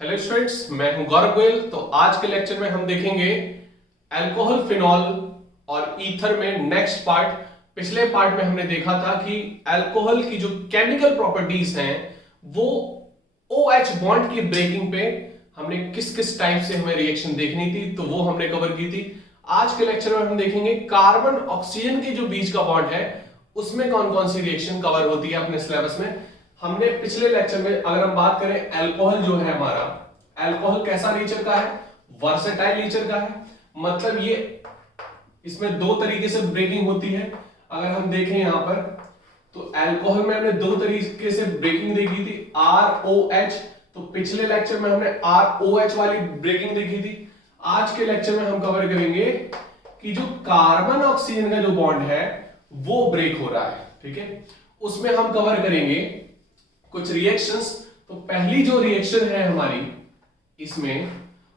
Hello students, मैं हूं गौरव गोयल। तो आज के लेक्चर में हम देखेंगे अल्कोहल, फिनॉल और ईथर में नेक्स्ट पार्ट। पिछले पार्ट में हमने देखा था कि अल्कोहल की जो केमिकल प्रॉपर्टीज हैं वो OH बॉन्ड की ब्रेकिंग पे हमने किस किस टाइप से हमें रिएक्शन देखनी थी, तो वो हमने कवर की थी। आज के लेक्चर में हम देखेंगे कार्बन ऑक्सीजन के जो बीच का बॉन्ड है उसमें कौन कौन सी रिएक्शन कवर होती है अपने सिलेबस में। हमने पिछले लेक्चर में अगर हम बात करें अल्कोहल जो है हमारा, अल्कोहल कैसा नेचर का है? वर्सेटाइल नेचर का है। मतलब ये इसमें दो तरीके से ब्रेकिंग होती है। अगर हम देखें यहां पर तो अल्कोहल में हमने दो तरीके से ब्रेकिंग देखी थी, ROH। तो पिछले लेक्चर में हमने ROH वाली ब्रेकिंग देखी थी। आज के लेक्चर में हम कवर करेंगे कि जो कार्बन ऑक्सीजन का जो बॉन्ड है वो ब्रेक हो रहा है। ठीक है, उसमें हम कवर करेंगे कुछ रिएक्शंस। तो पहली जो रिएक्शन है हमारी इसमें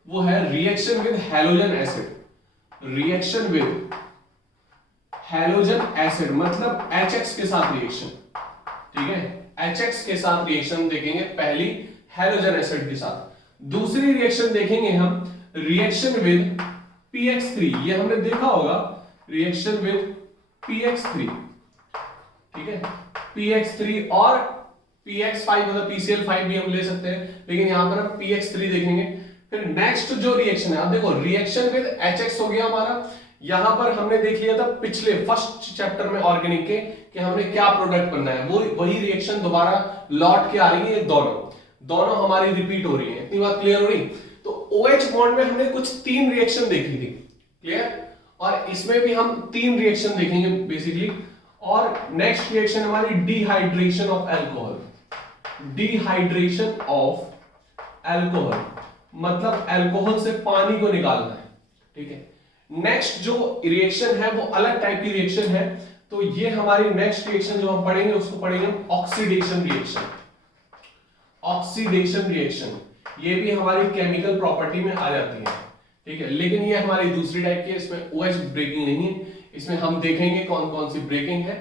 वो है reaction with halogen acid. Reaction with halogen acid मतलब HX के साथ रिएक्शन। ठीक है, HX के साथ रिएक्शन देखेंगे पहली हैलोजन एसिड के साथ। दूसरी रिएक्शन देखेंगे हम रिएक्शन विद PX3। ये हमने देखा होगा, रिएक्शन विद PX3। ठीक है, PX3 और PX5 मतलब PCl5 भी हम ले सकते हैं, लेकिन यहां पर हम PX3 देखेंगे। फिर नेक्स्ट जो रिएक्शन है, अब देखो रिएक्शन विद HX हो गया हमारा। यहां पर हमने देख लिया था पिछले फर्स्ट चैप्टर में ऑर्गेनिक के कि हमने क्या प्रोडक्ट बनना है, वो वही रिएक्शन दोबारा लौट के आ रही है। ये दोनों हमारी रिपीट हो रही है। इतनी बात क्लियर हो रही? तो OH बॉन्ड में हमने कुछ 3 रिएक्शन देखी थी, क्लियर? और इसमें भी हम 3 रिएक्शन देखेंगे बेसिकली। और नेक्स्ट रिएक्शन हमारी dehydration of alcohol. Dehydration of alcohol मतलब अल्कोहल से पानी को निकालना है। ठीक है, नेक्स्ट जो रिएक्शन है वो अलग टाइप की रिएक्शन है। तो ये हमारी नेक्स्ट रिएक्शन जो हम पढ़ेंगे उसको पढ़ेंगे हम ऑक्सीडेशन रिएक्शन। ऑक्सीडेशन रिएक्शन ये भी हमारी केमिकल प्रॉपर्टी में आ जाती है। ठीक है, लेकिन ये हमारी दूसरी टाइप की है, इसमें OH ब्रेकिंग नहीं है। इसमें हम देखेंगे कौन कौन सी ब्रेकिंग है,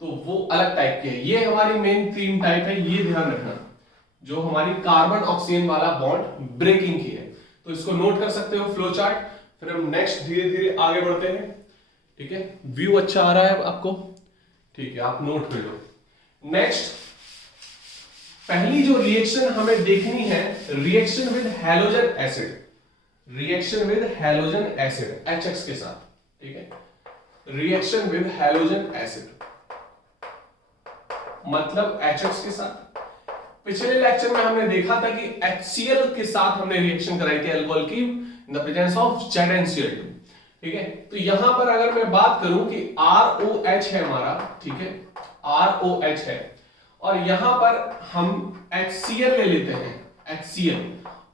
तो वो अलग टाइप की है। ये हमारी मेन 3 टाइप है, ये ध्यान रखना, जो हमारी कार्बन ऑक्सीजन वाला बॉन्ड ब्रेकिंग की है। तो इसको नोट कर सकते हो फ्लो चार्ट। फिर हम नेक्स्ट धीरे धीरे आगे बढ़ते हैं। ठीक है, व्यू अच्छा आ रहा है आपको? ठीक है, आप नोट कर लो। नेक्स्ट पहली जो रिएक्शन हमें देखनी है, reaction with halogen acid. Reaction with halogen acid HX के साथ। ठीक है, रिएक्शन विद हैलोजन एसिड मतलब HX के साथ। पिछले लेक्चर में हमने देखा था कि HCl के साथ हमने रिएक्शन कराई थी अल्कोहल की इन द प्रेजेंस ऑफ ZnCl2। ठीक है, तो यहां पर अगर मैं बात करूं कि ROH है हमारा, ठीक है, ROH है, और यहां पर हम HCl ले लेते हैं, HCl,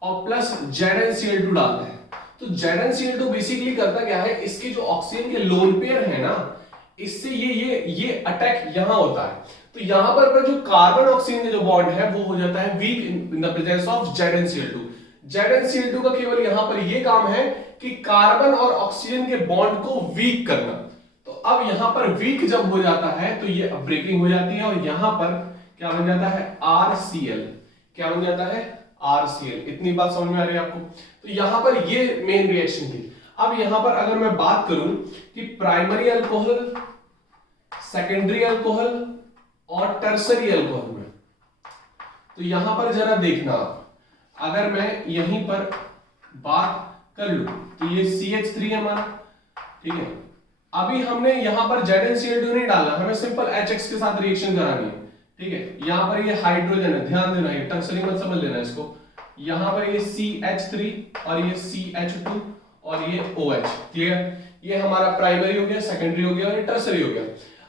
और प्लस ZnCl2 डालते हैं। तो ZnCl2 बेसिकली करता क्या है, इसके जो ऑक्सीजन के लोन पेयर है ना, इससे ये अटैक यहां होता है। तो यहां पर जो कार्बन ऑक्सीजन का जो बॉन्ड है वो हो जाता है weak in the presence of ZnCl2। ZnCl2 का केवल यहां पर ये काम है कि कार्बन और ऑक्सीजन के बॉन्ड को वीक करना। तो अब यहां पर वीक जब हो जाता है तो ये ब्रेकिंग हो जाती है, और यहां पर क्या बन जाता है? RCl। क्या बन जाता है? RCl। इतनी बात समझ में आ रही है आपको? तो यहां पर ये मेन रिएक्शन थी। अब यहां पर अगर मैं बात करूं कि प्राइमरी अल्कोहल, सेकेंडरी अल्कोहल और टर्सरी अल्कोहल में, तो यहां पर जरा देखना आप, अगर मैं यहीं पर बात कर लूं तो ये CH3 है हमारा। ठीक है, अभी हमने यहां पर ZnCl2 नहीं डालना, हमें सिंपल HX के साथ रिएक्शन करानी है। ठीक है, यहां पर ये हाइड्रोजन है, ध्यान देना, ये टर्सरी मत समझ लेना इसको। यहां पर ये CH3 और ये CH2 और ये OH। क्लियर? ये हमारा प्राइमरी हो गया, सेकेंडरी हो गया और ये टर्सरी हो गया।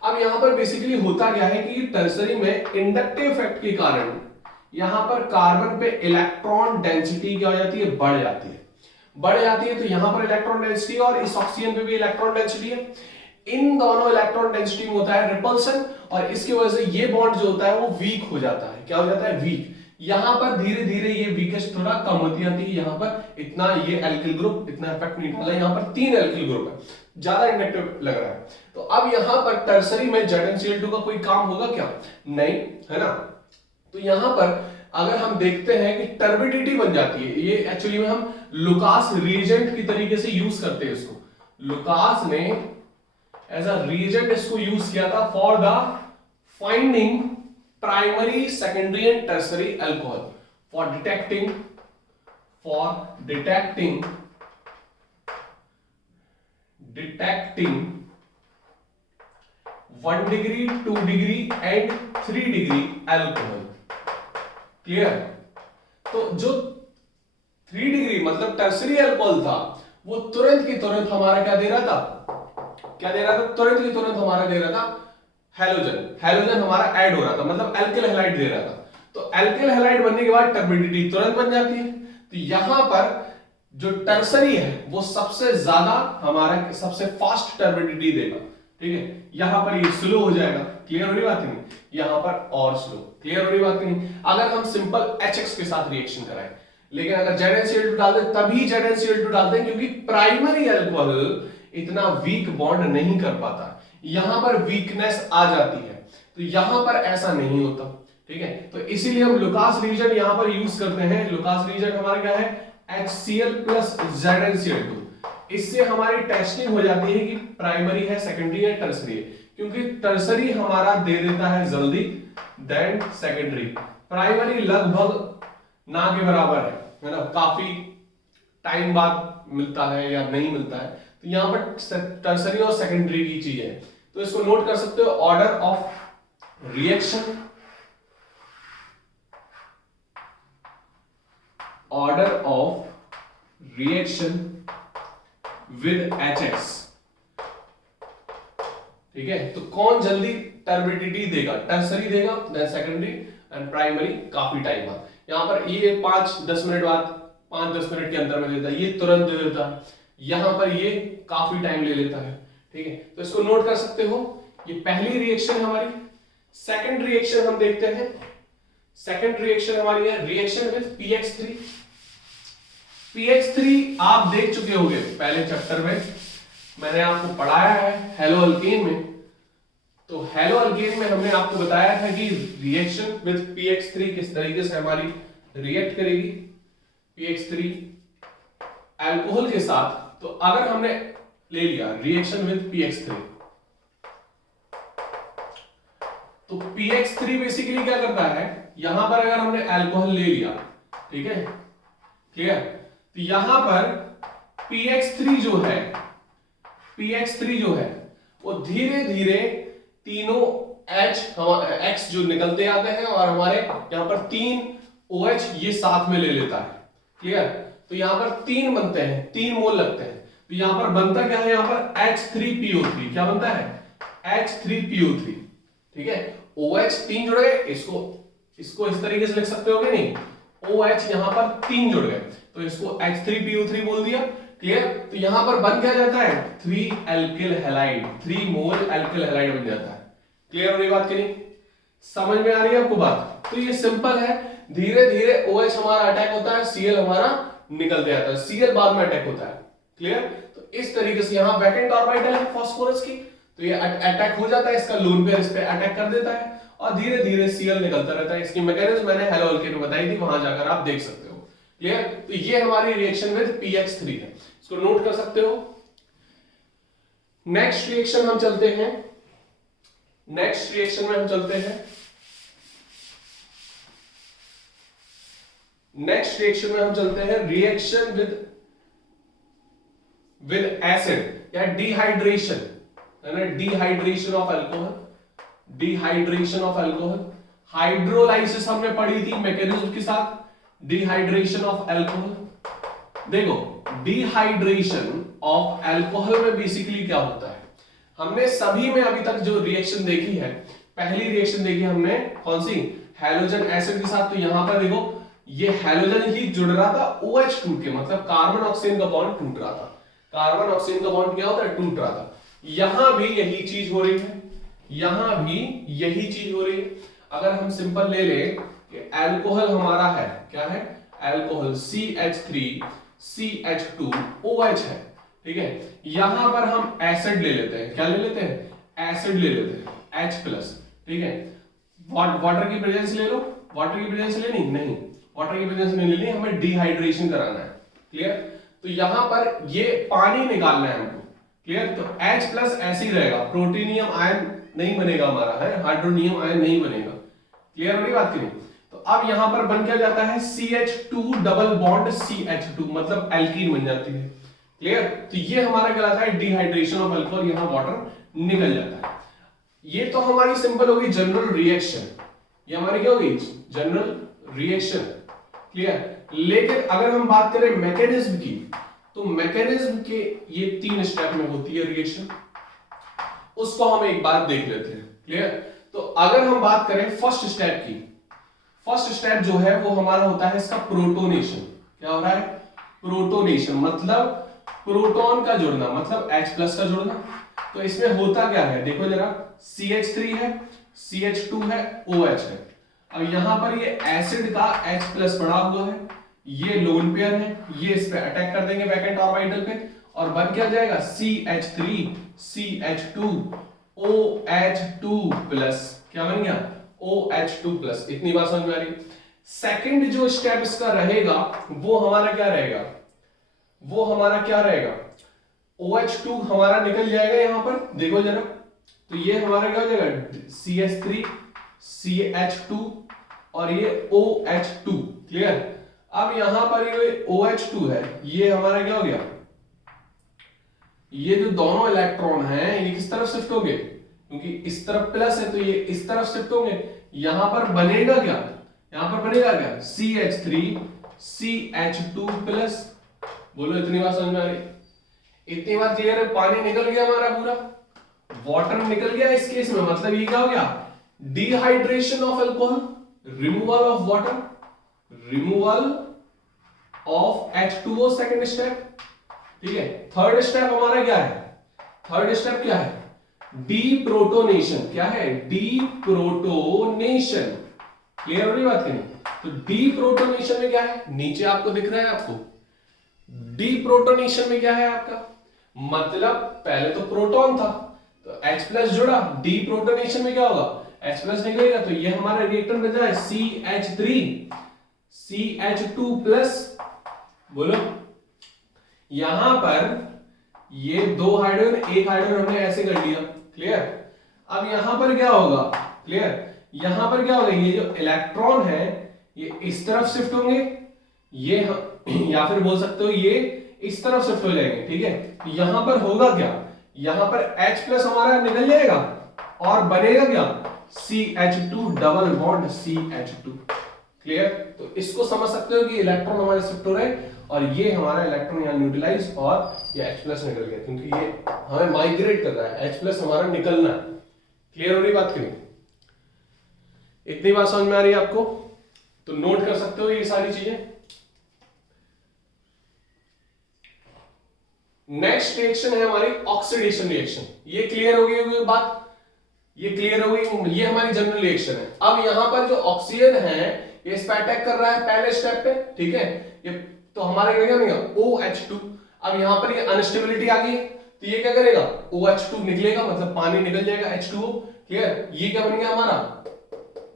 अब यहां पर बेसिकली होता क्या है कि टर्सरी में इंडक्टिव इफेक्ट के कारण यहां पर कार्बन पे इलेक्ट्रॉन डेंसिटी क्या हो जाती है? बढ़ जाती है। बढ़ जाती है तो यहां पर इलेक्ट्रॉन डेंसिटी और इस ऑक्सीजन पे भी इलेक्ट्रॉन डेंसिटी है। इन दोनों इलेक्ट्रॉन डेंसिटी में होता है रिपल्सन, और इसकी वजह से ये बॉन्ड जो होता है वो वीक हो जाता है। क्या हो जाता है? वीक। यहां पर धीरे धीरे ये वीकेस्ट थोड़ा कम होती जाती है। यहां पर इतना ये एल्किल ग्रुप इतना इफेक्ट नहीं डाला, यहां पर 3 एल्किल ग्रुप है, ज्यादा इंडक्टिव लग रहा है। तो अब यहां पर टर्सरी में ZnCl2 का कोई काम होगा क्या? नहीं, है ना? तो यहां पर अगर हम देखते हैं कि टर्बिडिटी बन जाती है, ये एक्चुअली में हम लुकास रिएजेंट की तरीके से यूज करते हैं इसको। लुकास ने एज अ रिएजेंट इसको यूज किया था for the finding primary, secondary and tertiary alcohol, for detecting 1 degree, 2 degree and 3 degree alcohol. Clear? तो जो 3 डिग्री मतलब टर्सरी अल्कोहल था, वो तुरंत की तुरंत हमारा क्या दे रहा था, तुरंत की तुरंत हमारा दे रहा था हैलोजन हमारा ऐड हो रहा था, मतलब एल्किल हैलाइड दे रहा था। तो एल्किल हैलाइड बनने के बाद टर्बिडिटी तुरंत बन जाती है। तो यहां पर जो टर्सरी है वो सबसे ज्यादा हमारा सबसे फास्ट टर्बिडिटी देगा। ठीक है, यहां पर ये स्लो हो जाएगा। क्लियर हो रही बात नहीं? यहां पर और स्लो। क्लियर हो रही बात नहीं? अगर हम सिंपल HX के साथ रिएक्शन कराएं, लेकिन अगर ZnCl2 डाल दें तभी ZnCl2 डालते हैं, क्योंकि प्राइमरी अल्कोहल इतना वीक बॉन्ड नहीं कर पाता, यहां पर वीकनेस आ जाती है। तो यहां पर ऐसा नहीं होता। ठीक है, तो इसीलिए हम लुकास रीजन यहां पर यूज करते हैं। लुकास रीजन हमारा क्या है, HCl प्लस ZnCl2। इससे हमारी टेस्टिंग हो जाती है कि प्राइमरी है, सेकेंडरी है, टर्सरी है, क्योंकि टर्सरी हमारा दे देता है जल्दी देन सेकेंडरी। प्राइमरी लगभग ना के बराबर है ना, काफी टाइम बाद मिलता है या नहीं मिलता है। तो यहां पर टर्सरी और सेकेंडरी की चीज है, तो इसको नोट कर सकते हो। Order of reaction, with HX। ठीक है, तो कौन जल्दी टर्बिडिटी देगा, टर्सरी देगा, देन सेकेंडरी एंड प्राइमरी काफी टाइम बाद। यहां पर ये 5-10 मिनट बाद, 5-10 मिनट के अंदर में देता है, ये तुरंत दे देता है। यहां पर ये काफी टाइम ले लेता है। ठीक है, तो इसको नोट कर सकते हो। ये पहली रिएक्शन हमारी। सेकंड रिएक्शन हम देखते हैं। सेकंड रिएक्शन हमारी है रिएक्शन विद PX3। PX3 आप देख चुके होंगे पहले चैप्टर में, मैंने आपको पढ़ाया है हेलो अल्केन में। तो हेलो अल्केन में हमने आपको बताया था कि रिएक्शन विद PX3 किस तरीके से हमारी रिएक्ट करेगी। PX3 अल्कोहल के साथ, तो अगर हमने ले लिया रिएक्शन विद PX3, तो PX3 बेसिकली क्या करता है, यहां पर अगर हमने अल्कोहल ले लिया, ठीक है, क्लियर, तो यहां पर PX3 जो है वो धीरे धीरे तीनों X जो निकलते आते हैं और हमारे यहां पर 3 OH ये साथ में ले लेता है। क्लियर, तो यहां पर 3 बनते हैं, 3 मोल लगते हैं। तो यहां पर बनता क्या है, यहां पर H3PO3 क्या बनता है, H3PO3। ठीक है, OH 3 जुड़ गए, इसको इस तरीके से लिख सकते हो कि नहीं, OH यहां पर 3 जुड़ गए, तो इसको H3PO3 बोल दिया। क्लियर, तो यहां पर बन क्या जाता है, 3 एल्किल हैलाइड, 3 मोल एल्किल हैलाइड बन जाता है। क्लियर हो रही बात की नहीं, समझ में आ रही है आपको बात? तो ये सिंपल है, धीरे धीरे OH हमारा अटैक होता है, Cl हमारा निकलते आता है, Cl बाद में अटैक होता है। क्लियर, तो इस तरीके से यहां वैकेंट ऑर्बिटल है फास्फोरस की, तो ये अटैक हो जाता है, इसका लोन पेयर इस पे अटैक कर देता है और धीरे धीरे Cl निकलता रहता है। इसकी मैकेनिज्म मैंने हेलो अल्केन में बताई थी, वहां जाकर आप देख सकते हो। क्लियर, तो ये हमारी रिएक्शन विद PX3 है, इसको नोट कर सकते हो। नेक्स्ट रिएक्शन हम चलते हैं, नेक्स्ट रिएक्शन में हम चलते हैं, नेक्स्ट रिएक्शन में हम चलते हैं रिएक्शन विद एसिड या डिहाइड्रेशन, है ना, dehydration of alcohol, dehydration of alcohol. Hydrolysis हमने पढ़ी थी मैकेनिज्म के साथ, डिहाइड्रेशन ऑफ अल्कोहल। देखो, डिहाइड्रेशन ऑफ अल्कोहल में बेसिकली क्या होता है, हमने सभी में अभी तक जो रिएक्शन देखी है, पहली रिएक्शन देखी हमने कौन सी, हैलोजन एसिड के साथ। तो यहां पर देखो ये हैलोजन ही जुड़ रहा था OH टूट के, मतलब कार्बन ऑक्सीजन का बॉन्ड टूट रहा था, कार्बन ऑक्सीजन का बॉन्ड क्या होता है, टूट रहा था। यहां भी यही चीज हो रही है, यहां भी यही चीज हो रही है। अगर हम सिंपल ले ले कि अल्कोहल हमारा है, क्या है, अल्कोहल CH3CH2OH है, ठीक है, यहां पर हम एसिड ले लेते हैं, क्या ले लेते हैं, एसिड ले लेते हैं H+, ठीक है, वाटर की प्रेजेंस ले लो, वाटर की प्रेजेंस लेनी नहीं, वाटर की प्रेजेंस नहीं लेनी, हमें डिहाइड्रेशन कराना है। क्लियर? तो यहां पर ये पानी निकालना है हमको। क्लियर? तो H प्लस ऐसे ही रहेगा, प्रोटीनियम आयन नहीं बनेगा हमारा, है हाइड्रोनियम आयन नहीं बनेगा। क्लियर हो रही बात की नहीं? तो अब यहां पर बन क्या जाता है CH2 डबल बॉन्ड CH2, मतलब एल्कीन बन जाती है। क्लियर? तो ये हमारा कहलाता है डिहाइड्रेशन ऑफ अल्कोहल, यहां वाटर निकल जाता है। ये तो हमारी सिंपल होगी जनरल रिएक्शन, ये हमारी क्या होगी जनरल रिएक्शन। क्लियर? लेकिन अगर हम बात करें मैकेनिज्म की, तो मैकेनिज्म के ये 3 स्टेप में होती है रिएक्शन, उसको हम एक बार देख लेते हैं। क्लियर? तो अगर हम बात करें फर्स्ट स्टेप की, फर्स्ट स्टेप जो है वो हमारा होता है इसका प्रोटोनेशन। क्या हो रहा है? प्रोटोनेशन मतलब प्रोटॉन का जुड़ना, मतलब H प्लस का जुड़ना। तो इसमें होता क्या है देखो जरा, CH3 है, CH2 है, OH है। अब यहां पर ये एसिड का H प्लस पड़ा हुआ है, ये लोन पेयर है, ये इस पे अटैक कर देंगे वैकेंट ऑर्बिटल पे, और बन क्या जाएगा CH3 CH2 OH2 प्लस। क्या बन गया? OH2 plus. इतनी बात समझ में आ रही? सेकंड जो स्टेप इसका रहेगा वो हमारा क्या रहेगा, वो हमारा क्या रहेगा, OH2 हमारा निकल जाएगा यहां पर, देखो जरा। तो ये हमारा क्या हो जाएगा CH3 CH2 और ये OH2। क्लियर? अब यहां पर ये OH2 है, ये हमारा क्या हो गया, ये जो दोनों इलेक्ट्रॉन हैं ये किस तरफ शिफ्ट होंगे, क्योंकि इस तरफ प्लस है तो ये इस तरफ शिफ्ट होंगे। यहां पर बनेगा क्या, यहां पर बनेगा क्या CH3 CH2 प्लस। बोलो इतनी बात समझ में आ रही? इतनी बात क्लियर है? पानी निकल गया हमारा पूरा, वाटर निकल गया इस केस में, मतलब ये क्या हो गया dehydration of alcohol, removal of water, removal of H2O second step. ठीक है? थर्ड स्टेप हमारा क्या है, थर्ड स्टेप क्या है डीप्रोटोनेशन। क्या है? डीप्रोटोनेशन। क्लियर हो रही बात की नहीं? तो डीप्रोटोनेशन में क्या है, नीचे आपको दिख रहा है आपको, डीप्रोटोनेशन में क्या है आपका, मतलब पहले तो प्रोटॉन था तो H प्लस जुड़ा, डीप्रोटोनेशन में क्या होगा H प्लस निकलेगा, तो ये हमारा रिएक्टेंट बन जाए CH3 CH2 प्लस। बोलो यहां पर ये 2 हाइड्रोजन, एक हाइड्रोजन हमने ऐसे कर लिया। क्लियर? अब यहां पर क्या होगा, क्लियर, यहां पर क्या होगा, ये जो इलेक्ट्रॉन है ये इस तरफ शिफ्ट होंगे, ये या फिर बोल सकते हो ये इस तरफ शिफ्ट हो जाएंगे। ठीक है? यहां पर होगा क्या, यहां पर H प्लस हमारा निकल जाएगा और बनेगा क्या CH2 double bond CH2। Clear? तो इसको समझ सकते हो कि इलेक्ट्रॉन हमारे शिफ्ट हो रहे हैं और ये हमारा इलेक्ट्रॉन यहां न्यूट्रलाइज और ये H प्लस निकल गया, क्योंकि ये हमें माइग्रेट कर रहा है, H प्लस हमारा निकलना है। क्लियर हो रही बात की नहीं? इतनी बात समझ में आ रही है आपको? तो नोट कर सकते हो ये सारी चीजें। नेक्स्ट रिएक्शन है हमारी ऑक्सीडेशन रिएक्शन। ये क्लियर हो गई बात, ये क्लियर हो गई, ये हमारी जनरल रिएक्शन है। अब यहां पर जो ऑक्सीजन है ये इस पे अटैक कर रहा है पहले स्टेप पे। ठीक है? ये तो हमारा क्या बनेगा OH2। अब यहां पर ये अनस्टेबिलिटी आ गई तो ये क्या करेगा OH2 निकलेगा, मतलब पानी निकल जाएगा H2O। क्लियर? ये क्या बन गया हमारा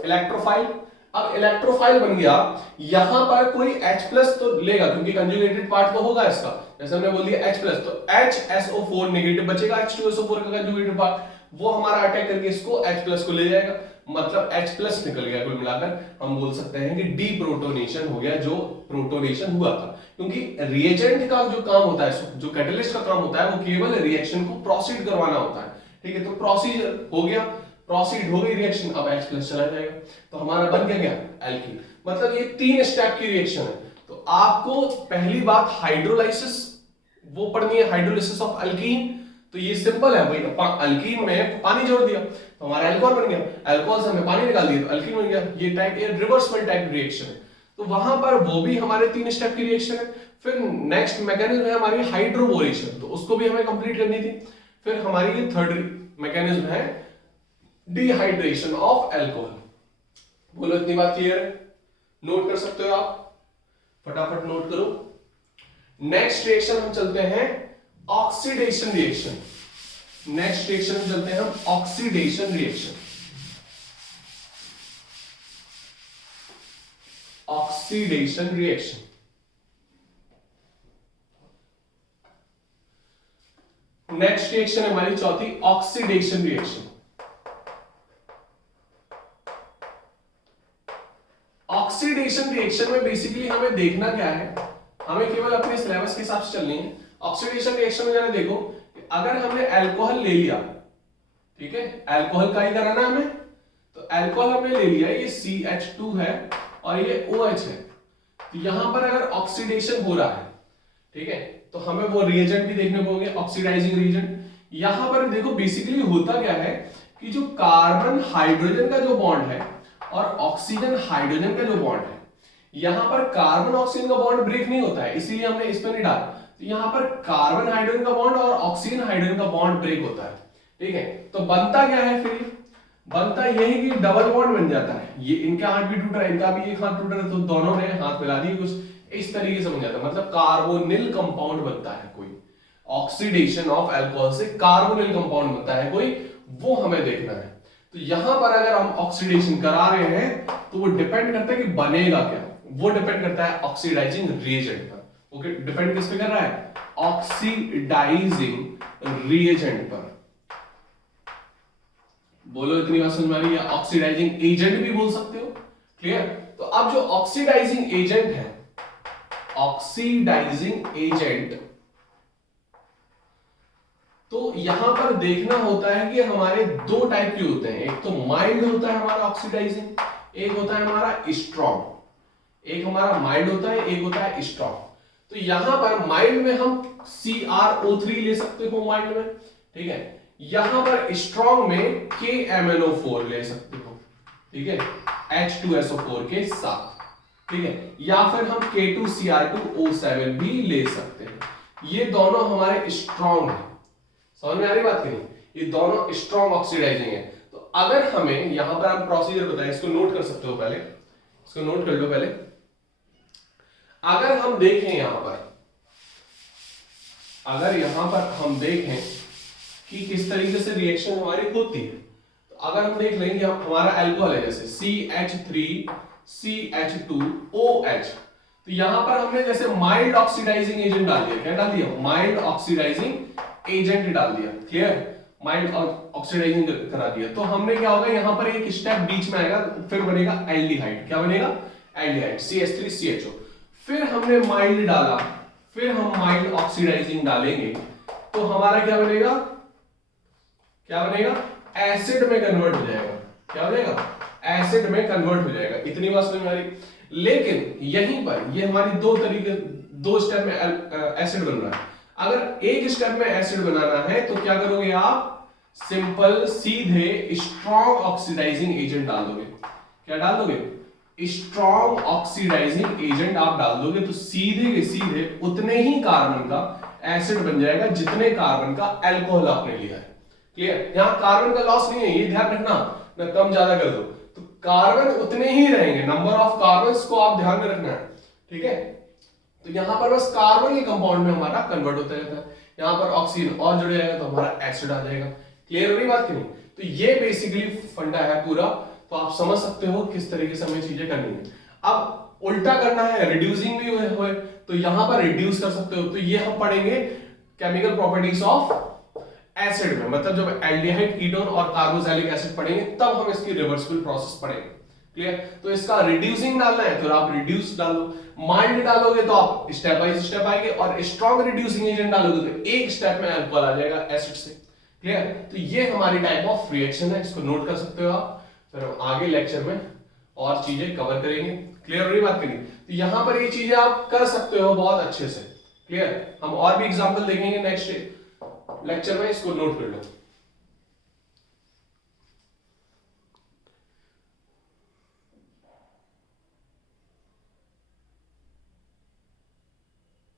इलेक्ट्रोफाइल। अब इलेक्ट्रोफाइल बन गया, यहां पर कोई H प्लस तो लेगा क्योंकि कंजुगेटेड पार्ट तो होगा इसका, जैसे हमने बोल दिया H प्लस, तो HSO4 नेगेटिव बचेगा, H2SO4 का कंजुगेटेड पार्ट, वो हमारा अटैक करके इसको H प्लस को ले जाएगा, मतलब H प्लस निकल गया। कुल मिलाकर हम बोल सकते हैं कि डीप्रोटोनेशन हो गया जो प्रोटोनेशन हुआ था, क्योंकि रिएजेंट का जो काम होता है, जो कैटलिस्ट का काम होता है, वो केवल रिएक्शन को प्रोसीड करवाना होता है। ठीक है? तो प्रोसीजर हो गया, प्रोसीड हो गई रिएक्शन, अब H प्लस चला जाएगा तो हमारा बन क्या गया एल्कीन। मतलब ये 3 स्टेप की रिएक्शन है। तो आपको पहली बात हाइड्रोलाइसिस वो पढ़नी है, हाइड्रोलाइसिस ऑफ एल्कीन। तो ये सिंपल है भाई, एल्कीन में पानी जोड़ दिया तो हमारा अल्कोहल बन गया, अल्कोहल से हमने पानी निकाल दिया तो एल्कीन बन गया। ये टाइप ये रिवर्सबल टाइप रिएक्शन है। तो वहां पर वो भी हमारे 3 स्टेप की रिएक्शन है। फिर नेक्स्ट मैकेनिज्म है हमारी हाइड्रोबोरेशन, तो उसको भी हमें कंप्लीट करनी थी। फिर हमारी ये थर्ड मैकेनिज्म है डिहाइड्रेशन ऑफ अल्कोहल। बोलो इतनी बात क्लियर है? नोट कर सकते हो आप, फटाफट नोट करो। नेक्स्ट रिएक्शन हम चलते हैं ऑक्सीडेशन रिएक्शन। नेक्स्ट रिएक्शन में चलते हैं हम oxidation reaction. Oxidation reaction. Next reaction है हमारी चौथी, ऑक्सीडेशन रिएक्शन। ऑक्सीडेशन रिएक्शन में बेसिकली हमें देखना क्या है, हमें केवल अपने सिलेबस के हिसाब से चलनी है। ऑक्सीडेशन रिएक्शन में जरा देखो, अगर हमने अल्कोहल ले लिया, ठीक है, अल्कोहल का ही कराना हमें, तो अल्कोहल हमने ले लिया, ये CH2 है और ये OH है। तो यहां पर अगर ऑक्सीडेशन हो रहा है, ठीक है, तो हमें वो रिएजेंट भी देखने को होंगे, ऑक्सीडाइजिंग रिएजेंट। यहां पर देखो बेसिकली होता क्या है कि जो कार्बन हाइड्रोजन का जो बॉन्ड है और ऑक्सीजन हाइड्रोजन का जो बॉन्ड है, यहां पर कार्बन ऑक्सीजन का बॉन्ड ब्रेक नहीं होता है, इसीलिए हमने इस पर नहीं डाला। तो यहां पर कार्बन हाइड्रोजन का बॉन्ड और ऑक्सीजन हाइड्रोजन का बॉन्ड ब्रेक होता है, ठीक है। तो बनता क्या है फिर, बनता यह है कि डबल बॉन्ड बन जाता है। ये इनका हाथ भी टूट रहा है, इनका भी एक हाथ टूट रहा है, तो दोनों ने हाथ मिला दिए, कुछ इस तरीके से बन जाता है, मतलब कार्बोनिल कंपाउंड बनता है कोई। ऑक्सीडेशन ऑफ अल्कोहल से कार्बोनिल कंपाउंड बनता है कोई, वो हमें देखना है। तो यहां पर अगर हम ऑक्सीडेशन करा रहे हैं तो वो डिपेंड करता है कि बनेगा क्या, वो डिपेंड करता है ऑक्सीडाइजिंग रिएजेंट पर। ओके, डिपेंड किस पे कर रहा है, ऑक्सीडाइजिंग रिएजेंट पर। बोलो इतनी बात समझ में आ रही है? ऑक्सीडाइजिंग एजेंट भी बोल सकते हो, क्लियर। तो अब जो ऑक्सीडाइजिंग एजेंट है, ऑक्सीडाइजिंग एजेंट, तो यहां पर देखना होता है कि हमारे दो टाइप के होते हैं, एक तो माइल्ड होता है हमारा ऑक्सीडाइजिंग, एक होता है हमारा स्ट्रॉन्ग। एक हमारा माइल्ड होता है, एक होता है स्ट्रॉन्ग। तो यहां पर माइल्ड में हम CrO3 ले सकते हो माइल्ड में, ठीक है। यहां पर स्ट्रॉन्ग में KMnO4 ले सकते हो, ठीक है, H2SO4 के साथ, ठीक है, या फिर हम K2Cr2O7 भी ले सकते हैं। ये दोनों हमारे स्ट्रॉन्ग है, समझ में आ रही बात की नहीं? ये दोनों स्ट्रॉन्ग ऑक्सीडाइजिंग है। तो अगर हमें यहां पर हम प्रोसीजर बताएं, इसको नोट कर सकते हो पहले, इसको नोट कर लो पहले। अगर हम देखें यहां पर, अगर यहां पर हम देखें कि किस तरीके से रिएक्शन हमारी होती है, तो अगर हम देख लेंगे, हमारा अल्कोहल है जैसे CH3CH2OH, तो यहां पर हमने जैसे माइल्ड ऑक्सीडाइजिंग एजेंट डाल दिया, क्या डाल दिया, माइल्ड ऑक्सीडाइजिंग एजेंट डाल दिया, क्लियर, माइल्ड ऑक्सीडाइजिंग करा दिया। तो हमने क्या होगा, यहां पर एक स्टेप बीच में आएगा, फिर बनेगा एल्डिहाइड। क्या बनेगा, एल्डिहाइड, CH3CHO। फिर हमने माइल्ड डाला, फिर हम माइल्ड ऑक्सीडाइजिंग डालेंगे, तो हमारा क्या बनेगा, क्या बनेगा, एसिड में कन्वर्ट हो जाएगा। क्या हो जाएगा, एसिड में कन्वर्ट हो जाएगा। इतनी बात समझ में आ रही? लेकिन यहीं पर ये हमारी दो स्टेप में एसिड बन रहा है। अगर एक स्टेप में एसिड बनाना है तो क्या करोगे आप, सिंपल सीधे स्ट्रॉन्ग ऑक्सीडाइजिंग एजेंट डाल दोगे। क्या डाल दोगे, स्ट्रॉन्ग ऑक्सीडाइजिंग एजेंट आप डाल दोगे, तो सीधे के सीधे उतने ही कार्बन का एसिड बन जाएगा जितने कार्बन का अल्कोहल आपने लिया है, क्लियर। यहां कार्बन का लॉस नहीं है, ये ध्यान रखना, ना कम ज्यादा कर दो, तो कार्बन उतने ही रहेंगे, नंबर ऑफ कार्बन्स को आप ध्यान में रखना है, ठीक है। तो यहां पर बस कार्बन के कंपाउंड में हमारा कन्वर्ट होता रहता है, यहां पर ऑक्सीजन और जुड़ जाएगा तो हमारा एसिड आ जाएगा। क्लियर हो रही बात की नहीं? तो ये बेसिकली फंडा है पूरा, तो आप समझ सकते हो किस तरीके से हमें चीजें करनी है। अब उल्टा करना है, रिड्यूसिंग भी हुए तो यहां पर रिड्यूस कर सकते हो। तो ये हम पढ़ेंगे केमिकल प्रॉपर्टीज ऑफ एसिड में, मतलब जब एल्डिहाइड, कीटोन और कार्बोक्सिलिक एसिड पढ़ेंगे तब हम इसकी रिवर्सिबल प्रोसेस पढ़ेंगे, क्लियर। तो इसका रिड्यूसिंग डालना है तो आप रिड्यूस डालो, माइल्ड डालोगे तो आप स्टेप बाय स्टेप आएंगे, और स्ट्रॉन्ग रिड्यूसिंग एजेंट डालोगे तो एक स्टेप में अल्कोहल आ जाएगा एसिड से, क्लियर। तो ये हमारी टाइप ऑफ रिएक्शन है, इसको नोट कर सकते हो आप। फिर हम आगे लेक्चर में और चीजें कवर करेंगे, क्लियर हो रही बात करेंगे। तो यहां पर ये चीजें आप कर सकते हो बहुत अच्छे से, क्लियर। हम और भी एग्जांपल देखेंगे नेक्स्ट लेक्चर में, इसको नोट कर लो।